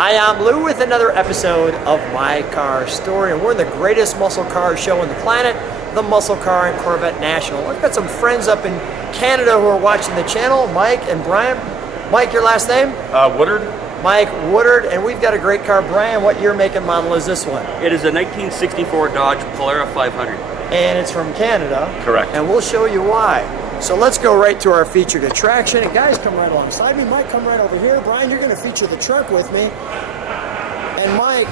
Hi, I'm Lou with another episode of My Car Story, and we're in the greatest muscle car show on the planet, the Muscle Car and Corvette National. We've got some friends up in Canada who are watching the channel, Mike and Brian. Mike, your last name? Woodard. Mike Woodard, and we've got a great car. Brian, what year, make, and model is this one? It is a 1964 Dodge Polara 500. And it's from Canada. Correct. And we'll show you why. So let's go right to our featured attraction. And guys, come right alongside me. Mike, come right over here. Brian, you're going to feature the trunk with me. And Mike,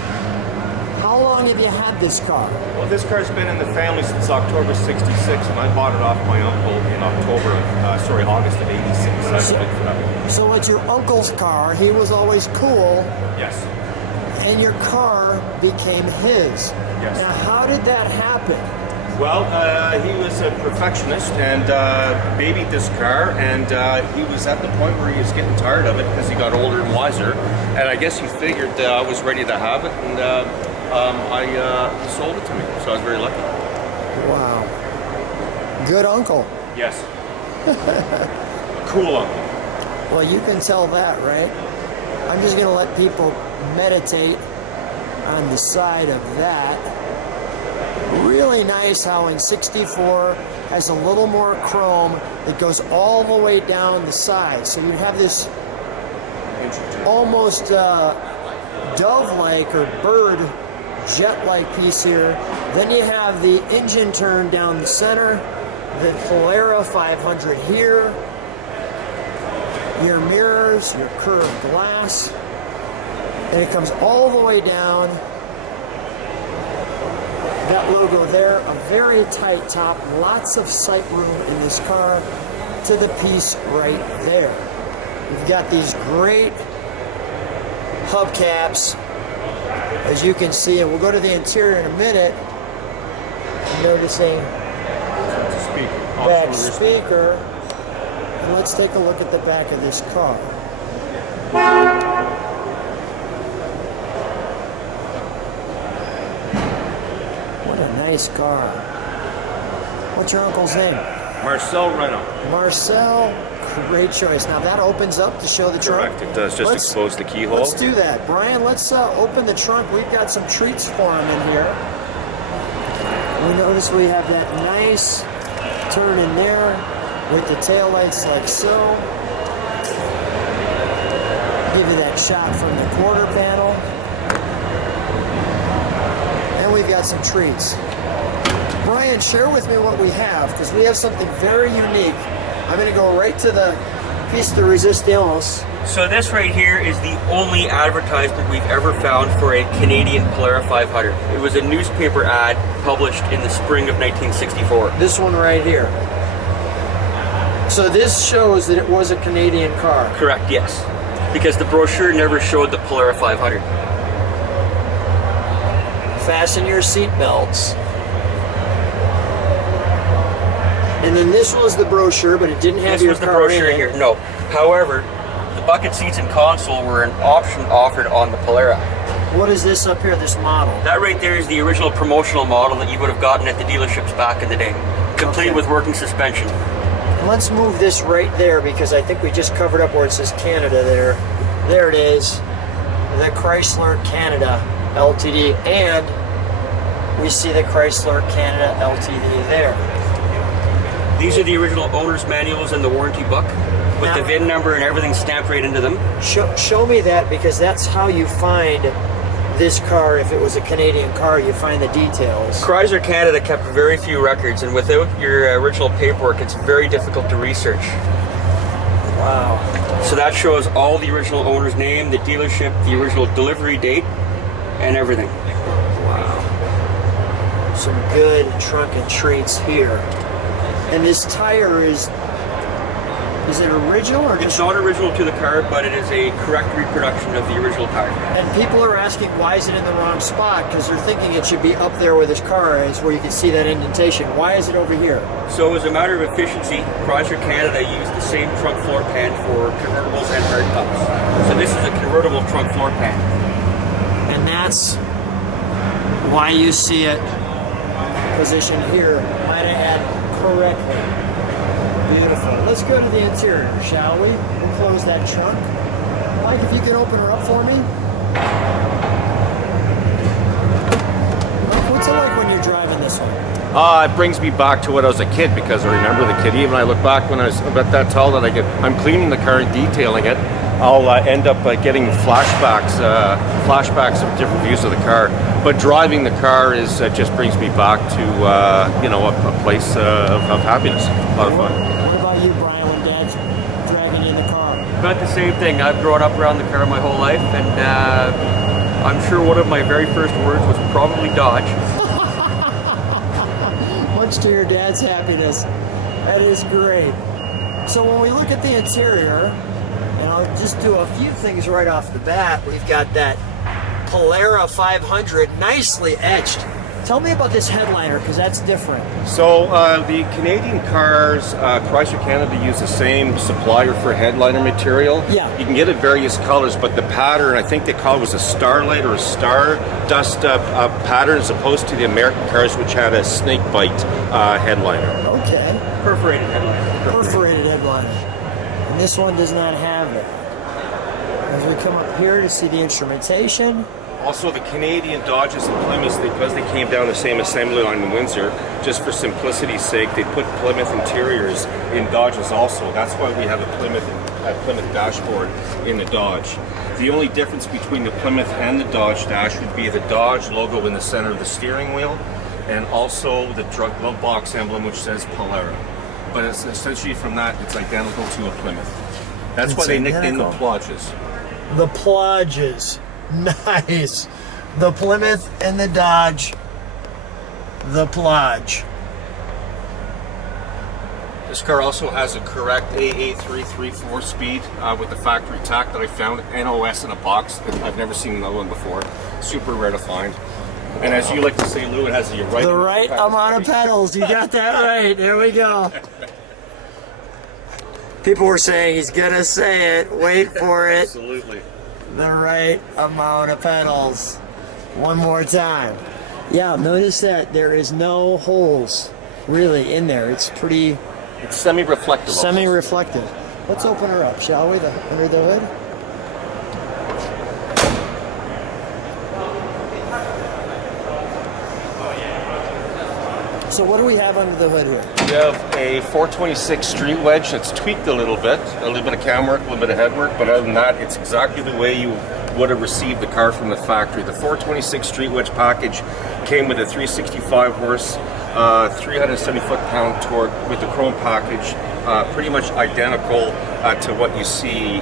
how long have you had this car? Well, this car's been in the family since October '66, and I bought it off my uncle in August of '86. So it's your uncle's car. He was always cool. Yes. And your car became his. Yes. Now, how did that happen? Well, he was a perfectionist and babied this car, and he was at the point where he was getting tired of it because he got older and wiser, and I guess he figured I was ready to have it, and he sold it to me, so I was very lucky. Wow. Good uncle. Yes. Cool uncle. Well, you can tell that, right? I'm just going to let people meditate on the side of that. Really nice how in 64 has a little more chrome that goes all the way down the side. So you have this almost dove-like or bird jet-like piece here. Then you have the engine turn down the center, the Polara 500 here, your mirrors, your curved glass, and it comes all the way down. That logo there, a very tight top, lots of sight room in this car to the piece right there. We've got these great hubcaps, as you can see, and we'll go to the interior in a minute. Noticing back speaker, and let's take a look at the back of this car. Nice car. What's your uncle's name? Marcel Renault. Marcel, great choice. Now that opens up to show the trunk. Correct, it does. Just expose the keyhole. Let's do that. Brian, let's open the trunk. We've got some treats for him in here. We notice we have that nice turn in there with the taillights like so. Give you that shot from the quarter panel. And we've got some treats. Brian, share with me what we have, because we have something very unique. I'm going to go right to the piece de resistance. So this right here is the only advertisement we've ever found for a Canadian Polara 500. It was a newspaper ad published in the spring of 1964. This one right here. So this shows that it was a Canadian car. Correct, yes. Because the brochure never showed the Polara 500. Fasten your seat belts. And then this was the brochure, but it didn't have your car in it. This was the brochure here, no. However, the bucket seats and console were an option offered on the Polara. What is this up here, this model? That right there is the original promotional model that you would have gotten at the dealerships back in the day. Complete with working suspension. Let's move this right there, because I think we just covered up where it says Canada there. There it is. The Chrysler Canada LTD, and we see the Chrysler Canada LTD there. These are the original owner's manuals and the warranty book with the VIN number and everything stamped right into them. Show me that, because that's how you find this car. If it was a Canadian car, you find the details. Chrysler Canada kept very few records, and without your original paperwork, it's very difficult to research. Wow. So that shows all the original owner's name, the dealership, the original delivery date, and everything. Wow. Some good trunk and treats here. And this tire is it original or just? It's not original to the car, but it is a correct reproduction of the original tire. And people are asking, why is it in the wrong spot? Because they're thinking it should be up there where this car is, where you can see that indentation. Why is it over here? So as a matter of efficiency, Chrysler Canada used the same trunk floor pan for convertibles and hardtops. So this is a convertible trunk floor pan. And that's why you see it positioned here. Might I add, correctly. Beautiful. Let's go to the interior, shall we? We'll close that trunk. Mike, if you can open her up for me. What's it like when you're driving this one? It brings me back to when I was a kid, because I remember the kid. Even I look back when I was about that tall that I'm cleaning the car and detailing it. I'll end up getting flashbacks of different views of the car. But driving the car just brings me back to a place of happiness. A lot of fun. What about you, Brian, when Dad's driving you in the car? About the same thing. I've grown up around the car my whole life, and I'm sure one of my very first words was probably Dodge. Much to your dad's happiness. That is great. So when we look at the interior, and I'll just do a few things right off the bat. We've got that Polara 500 nicely etched. Tell me about this headliner, because that's different. So the Canadian cars, Chrysler Canada use the same supplier for headliner material. Yeah. You can get it various colors, but the pattern, I think they call it was a starlight or a star dust pattern, as opposed to the American cars, which had a snake bite headliner. Okay. Perforated headliner. Perforated headliner. And this one does not have it. As we come up here to see the instrumentation. Also, the Canadian Dodges and Plymouths, because they came down the same assembly line in Windsor, just for simplicity's sake, they put Plymouth interiors in Dodges also. That's why we have a Plymouth dashboard in the Dodge. The only difference between the Plymouth and the Dodge dash would be the Dodge logo in the center of the steering wheel, and also the glove box emblem, which says Polara. But it's essentially from that, it's identical to a Plymouth. That's why they nicknamed the Plodges. The Plodges. Nice. The Plymouth and the Dodge. The Plodge. This car also has a correct AA334 speed with the factory tack that I found. NOS in a box. I've never seen another one before. Super rare to find. And as you like to say, Lou, it has the right amount of pedals. You got that right. There we go. People were saying he's gonna say it. Wait for it. Absolutely. The right amount of pedals. One more time. Yeah, notice that there is no holes really in there. It's pretty It's semi-reflective. semi-reflective. Let's open her up, shall we? Under the hood. So what do we have under the hood here? We have a 426 street wedge that's tweaked a little bit of cam work, a little bit of head work, but other than that, it's exactly the way you would have received the car from the factory. The 426 street wedge package came with a 365 horse, 370 foot-pound torque with the chrome package, pretty much identical to what you see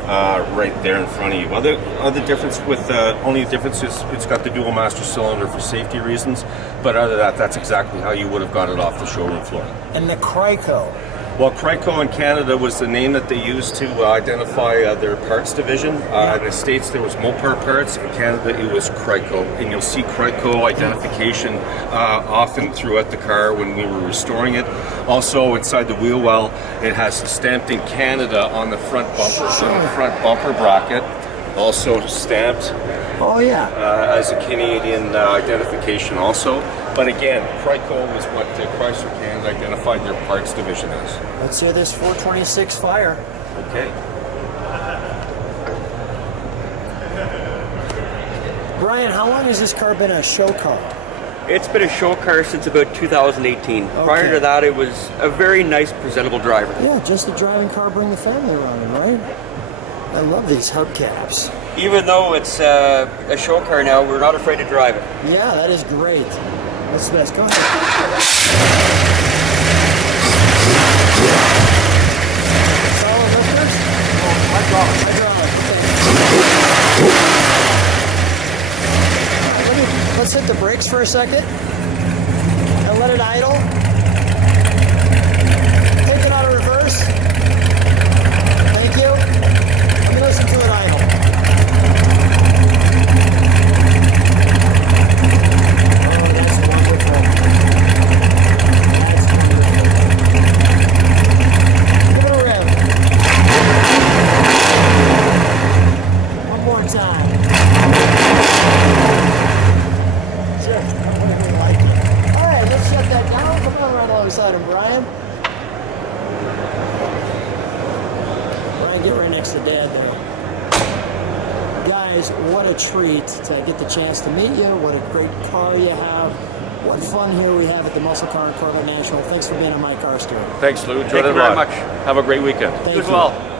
right there in front of you. Other difference with only difference is it's got the dual master cylinder for safety reasons, but other than that, that's exactly how you would have got it off the showroom floor. And the Crico. Well, Crico in Canada was the name that they used to identify their parts division. In the States, there was Mopar parts. In Canada, it was Crico. And you'll see Crico identification often throughout the car when we were restoring it. Also, inside the wheel well, it has stamped in Canada on the front bumper, on the front bumper bracket. Also stamped as a Canadian identification also. But again, Crico is what Chrysler Canada identified their parts division as. Let's hear this 426 Fire. Okay. Brian, how long has this car been a show car? It's been a show car since about 2018. Okay. Prior to that, it was a very nice, presentable driver. Yeah, just a driving car, bring the family around in, right? I love these hubcaps. Even though it's a show car now, we're not afraid to drive it. Yeah, that is great. What's the best? Go ahead. Solid lifters? Hydraulic. Let's hit the brakes for a second and let it idle. Take it out of reverse. Thank you. Let me listen to it idle. Oh, that's wonderful. That's wonderful. Give it a rev. One more time. Like it. All right, let's shut that down. Come on right alongside him, Brian. Brian, get right next to Dad there. guys, what a treat to get the chance to meet you. What a great car you have. What fun here we have at the Muscle Car and Corvette National. Thanks for being on My Car Story. Thanks, Lou. Enjoy Thank the you very ride. much. Have a great weekend. Thank You as you. well.